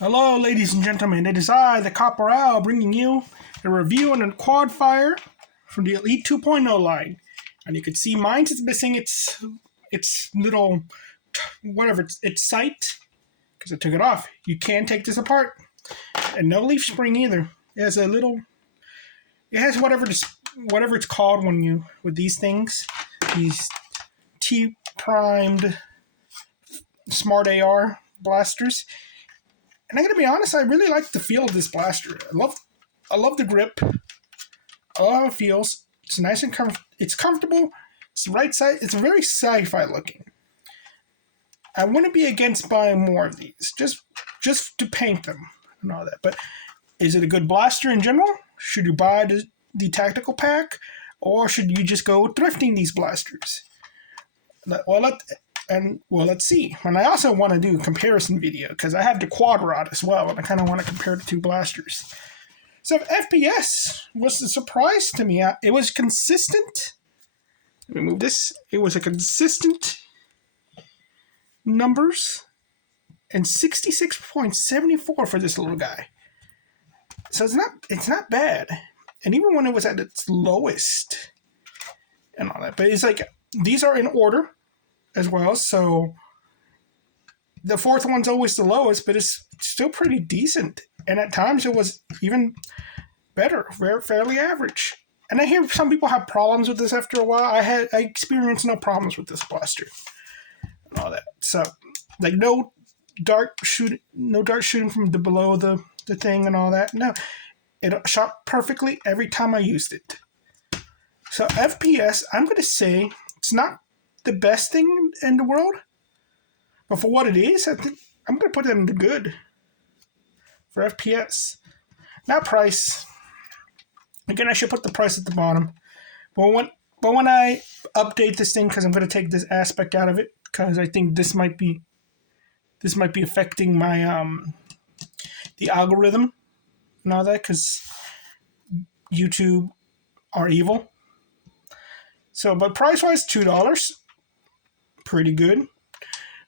Hello, ladies and gentlemen. It is I, the Corporal, bringing you a review on a Quadfire from the Elite 2.0 line. And you can see mine is missing its little whatever its sight because I took it off. You can take this apart, and no leaf spring either. It has a little. It has whatever it's called when you with these things, these T primed Smart AR blasters. And I'm gonna be honest, I really like the feel of this blaster. I love the grip. I love how it feels. It's nice and it's comfortable. It's the right size. It's very sci-fi looking. I wouldn't be against buying more of these, just to paint them and all that. But is it a good blaster in general? Should you buy the tactical pack, or should you just go thrifting these blasters? Let's see. And I also want to do a comparison video because I have the quad rod as well, and I kind of want to compare the two blasters. So FPS was a surprise to me. It was consistent. Let me move this. It was a consistent numbers and 66.74 for this little guy. So it's not bad. And even when it was at its lowest and all that, but it's like these are in order as well, so the fourth one's always the lowest, but it's still pretty decent. And at times it was even better, fairly average. And I hear some people have problems with this after a while. I experienced no problems with this blaster and all that. So like no dart shooting from below the thing and all that. No, it shot perfectly every time I used it. So FPS, I'm gonna say it's not the best thing in the world, but for what it is, I think I'm gonna put it in the good for FPS. Now price. Again, I should put the price at the bottom. But when I update this thing, because I'm gonna take this aspect out of it, because I think this might be affecting my the algorithm and all that, because YouTube are evil. So, but price wise, $2. Pretty good.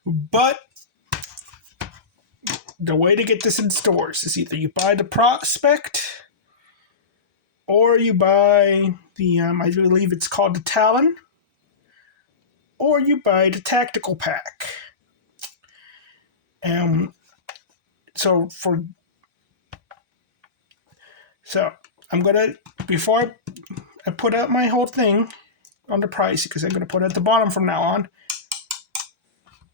But the way to get this in stores is either you buy the prospect or you buy the, I believe it's called the Talon, or you buy the tactical pack. So I'm gonna, before I put out my whole thing on the price, because I'm gonna put it at the bottom from now on,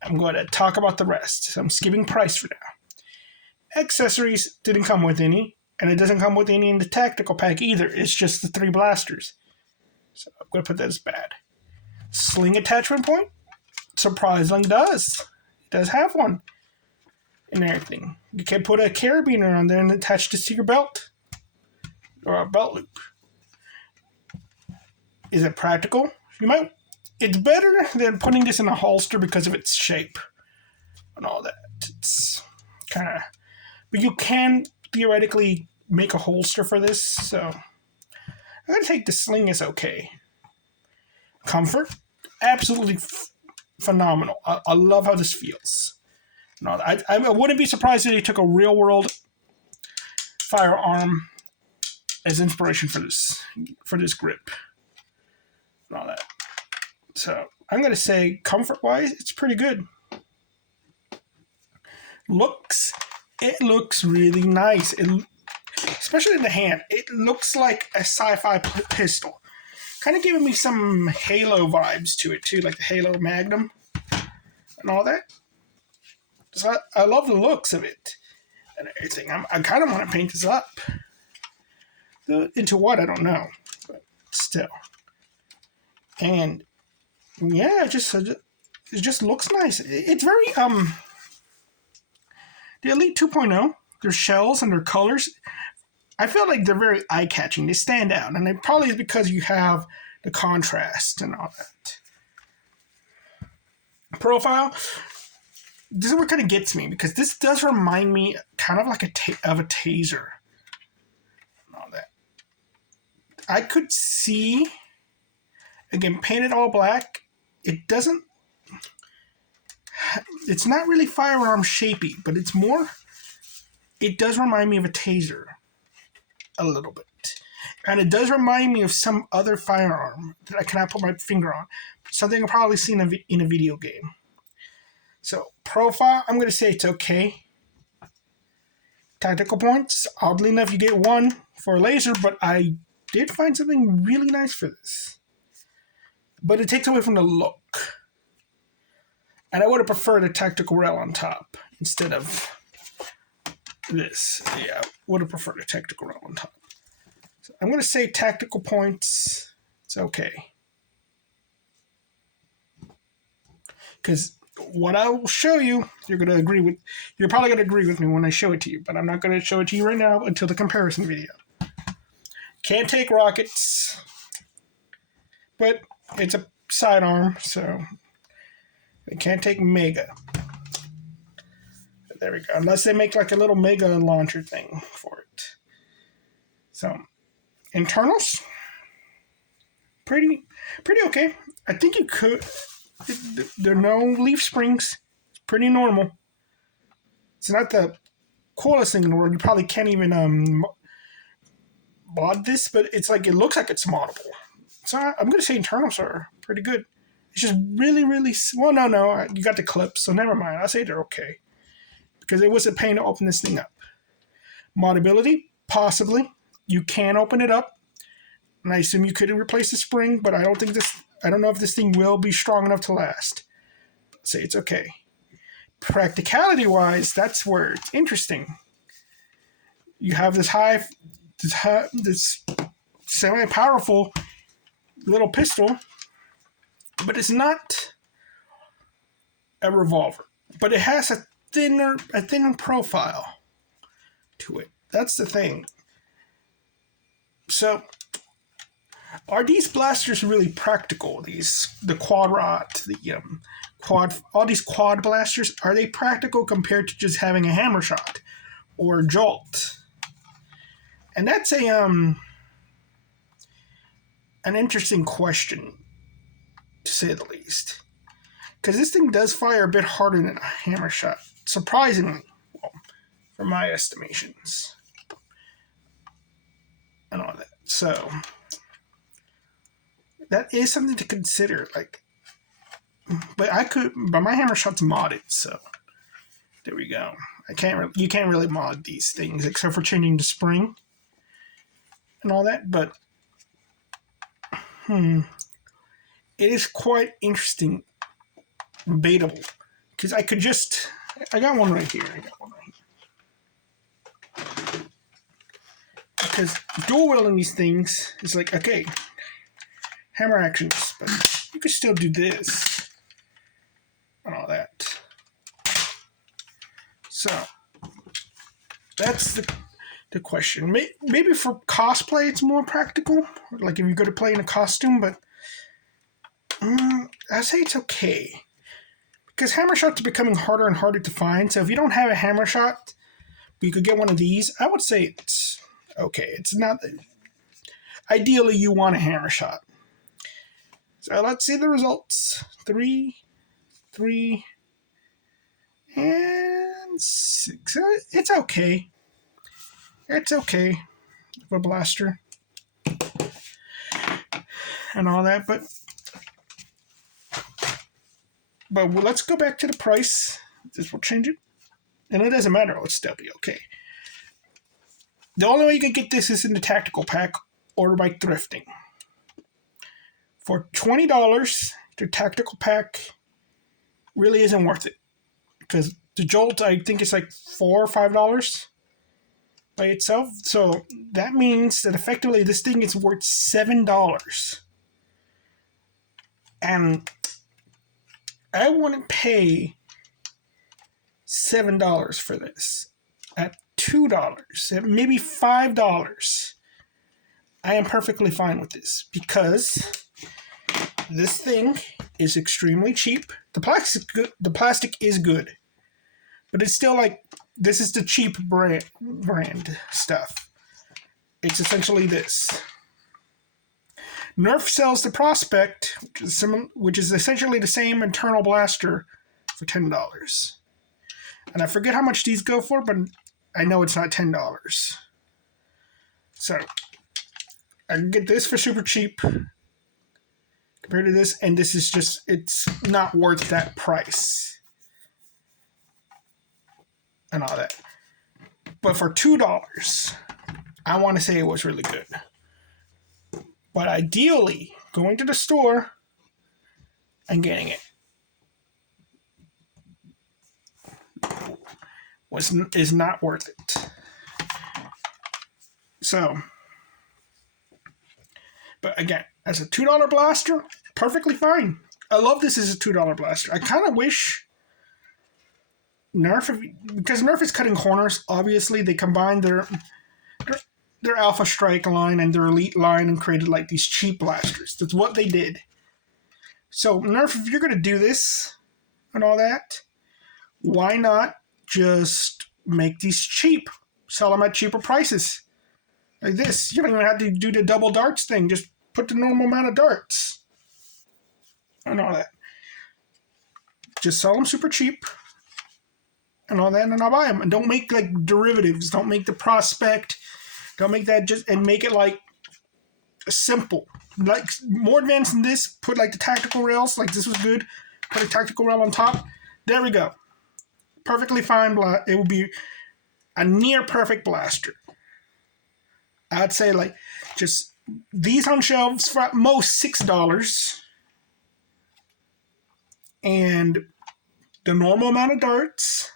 I'm going to talk about the rest. So I'm skipping price for now. Accessories didn't come with any, and it doesn't come with any in the tactical pack either. It's just the 3 blasters. So I'm going to put that as bad. Sling attachment point? Surprisingly does. It does have one. And everything. You can put a carabiner on there and attach this to your belt. Or a belt loop. Is it practical? It's better than putting this in a holster because of its shape and all that. It's kind of, but you can theoretically make a holster for this. So I'm gonna take the sling as okay. Comfort, absolutely phenomenal. I love how this feels. No, I wouldn't be surprised if they took a real world firearm as inspiration for this grip and all that. So I'm going to say comfort-wise, it's pretty good. It looks really nice. Especially in the hand. It looks like a sci-fi pistol. Kind of giving me some Halo vibes to it too, like the Halo Magnum and all that. So I love the looks of it and everything. I kind of want to paint this up. Into what, I don't know. But still. And yeah, it just looks nice. It's very the Elite 2.0, their shells and their colors, I feel like they're very eye-catching. They stand out, and it probably is because you have the contrast and all that. Profile, this is what kind of gets me, because this does remind me kind of like of a taser and all that. I could see, again, painted all black, it's not really firearm shapy, but it's more it does remind me of a taser a little bit. And it does remind me of some other firearm that I cannot put my finger on. Something I've probably seen in a video game. So, profile, I'm going to say it's okay. Tactical points, oddly enough, you get 1 for a laser, but I did find something really nice for this. But it takes away from the look. And I would have preferred a tactical rail on top instead of this. Yeah, would have preferred a tactical rail on top. So I'm going to say tactical points. It's okay. Because what I will show you, you're probably going to agree with me when I show it to you, but I'm not going to show it to you right now until the comparison video. Can't take rockets, but it's a sidearm, so they can't take mega. There we go. Unless they make like a little mega launcher thing for it. So, internals, pretty okay. I think you could. There are no leaf springs. It's pretty normal. It's not the coolest thing in the world. You probably can't even mod this, but it's like it looks like it's moddable. So I'm going to say internals are pretty good. It's just really, really... Well, no. You got the clips, so never mind. I'll say they're okay. Because it was a pain to open this thing up. Moddability? Possibly. You can open it up. And I assume you could replace the spring, but I don't know if this thing will be strong enough to last. I'll say it's okay. Practicality-wise, that's where it's interesting. You have this semi-powerful little pistol, but it's not a revolver. But it has a thinner profile to it. That's the thing. So, are these blasters really practical? The quad rot, all these quad blasters, are they practical compared to just having a hammer shot or a jolt? And that's an interesting question, to say the least. Because this thing does fire a bit harder than a hammer shot. Surprisingly, well, for my estimations. And all that. So, that is something to consider. But my hammer shot's modded, so there we go. You can't really mod these things except for changing the spring and all that, but it is quite interesting, debatable, because I got one right here. Because dual wielding these things is like, okay, hammer actions, but you could still do this and all that. So that's the question. Maybe for cosplay it's more practical, like if you go to play in a costume, but I say it's okay. Because hammer shots are becoming harder and harder to find, so if you don't have a hammer shot, but you could get one of these, I would say it's okay. It's not... Ideally, you want a hammer shot. So let's see the results. 3, and 6. It's okay. It's okay. For a blaster. And all that, but let's go back to the price. This will change it. And it doesn't matter. It'll still be okay. The only way you can get this is in the tactical pack or by thrifting. For $20, the tactical pack really isn't worth it. Because the Jolt, I think it's like $4 or $5 by itself. So that means that effectively this thing is worth $7. And I wouldn't pay $7 for this. At $2, at maybe $5, I am perfectly fine with this because this thing is extremely cheap. The plastic is good, but it's still like this is the cheap brand stuff. It's essentially this. Nerf sells the Prospect, which is essentially the same internal blaster, for $10. And I forget how much these go for, but I know it's not $10. So I can get this for super cheap compared to this, and this is just, it's not worth that price and all that. But for $2, I want to say it was really good. But ideally, going to the store and getting it is not worth it. So, but again, as a $2 blaster, perfectly fine. I love this as a $2 blaster. I kind of wish Nerf, because Nerf is cutting corners. Obviously, they combined their Alpha Strike line and their Elite line and created like these cheap blasters. That's what they did. So Nerf, if you're gonna do this and all that, why not just make these cheap? Sell them at cheaper prices. Like this. You don't even have to do the double darts thing. Just put the normal amount of darts and all that. Just sell them super cheap and all that, and I'll buy them. And don't make like derivatives. Don't make the prospect. Don't make that just, and make it like simple. Like more advanced than this, put like the tactical rails. Like this was good. Put a tactical rail on top. There we go. Perfectly fine. It will be a near perfect blaster. I'd say like just these on shelves for at most $6, and the normal amount of darts,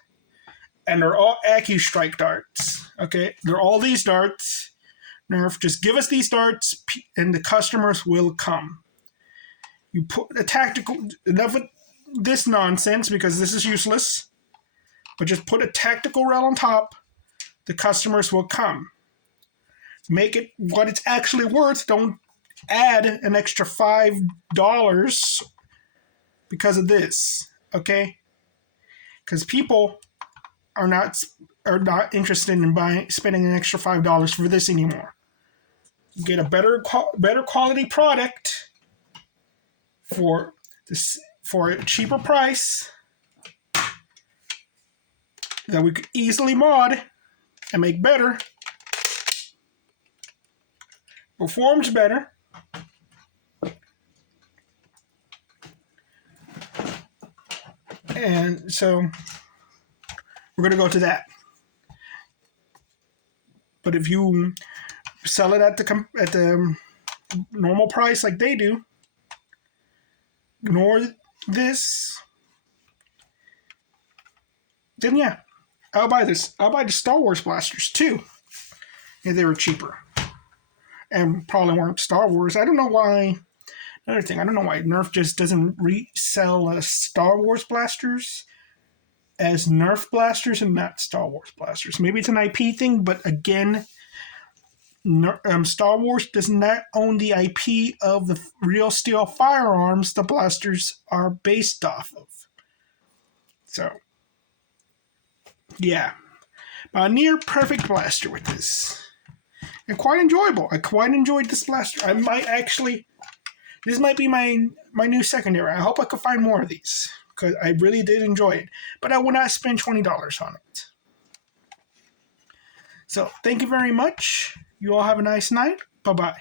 and they're all AccuStrike darts. Okay, they're all these darts. Nerf, just give us these darts, and the customers will come. You put a tactical, enough with this nonsense because this is useless. But just put a tactical rail on top. The customers will come. Make it what it's actually worth. Don't add an extra $5 because of this, okay? Because people are not interested in spending an extra $5 for this anymore. You get a better quality product for a cheaper price that we could easily mod and make better. Performs better. And so we're going to go to that. But if you sell it at the normal price like they do, ignore this, then yeah, I'll buy this. I'll buy the Star Wars blasters too if they were cheaper. And probably weren't Star Wars. I don't know why. Another thing, I don't know why Nerf just doesn't resell Star Wars blasters as Nerf blasters and not Star Wars blasters. Maybe it's an IP thing, but again, Star Wars does not own the IP of the real steel firearms the blasters are based off of. So, yeah. A near perfect blaster with this. And quite enjoyable. I quite enjoyed this blaster. This might be my new secondary. I hope I could find more of these because I really did enjoy it. But I would not spend $20 on it. So thank you very much. You all have a nice night. Bye-bye.